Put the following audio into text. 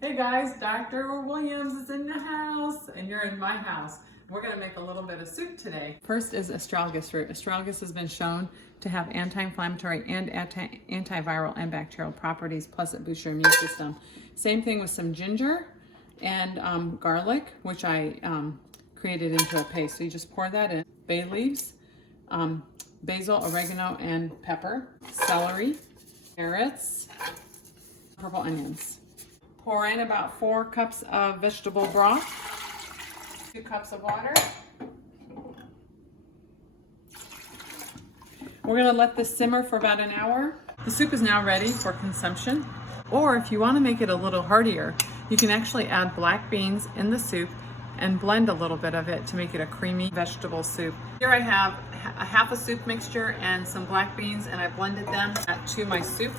Hey guys, Dr. Williams is in the house and you're in my house. We're going to make a little bit of soup today. First is astragalus root. Astragalus has been shown to have anti-inflammatory and antiviral and bacterial properties, plus it boosts your immune system. Same thing with some ginger and garlic, which I created into a paste. So you just pour that in. Bay leaves, basil, oregano, and pepper. Celery, carrots, purple onions. Pour in about 4 cups of vegetable broth, 2 cups of water. We're going to let this simmer for about an hour. The soup is now ready for consumption. Or if you want to make it a little heartier, you can actually add black beans in the soup and blend a little bit of it to make it a creamy vegetable soup. Here I have a half a soup mixture and some black beans, and I blended them to my soup.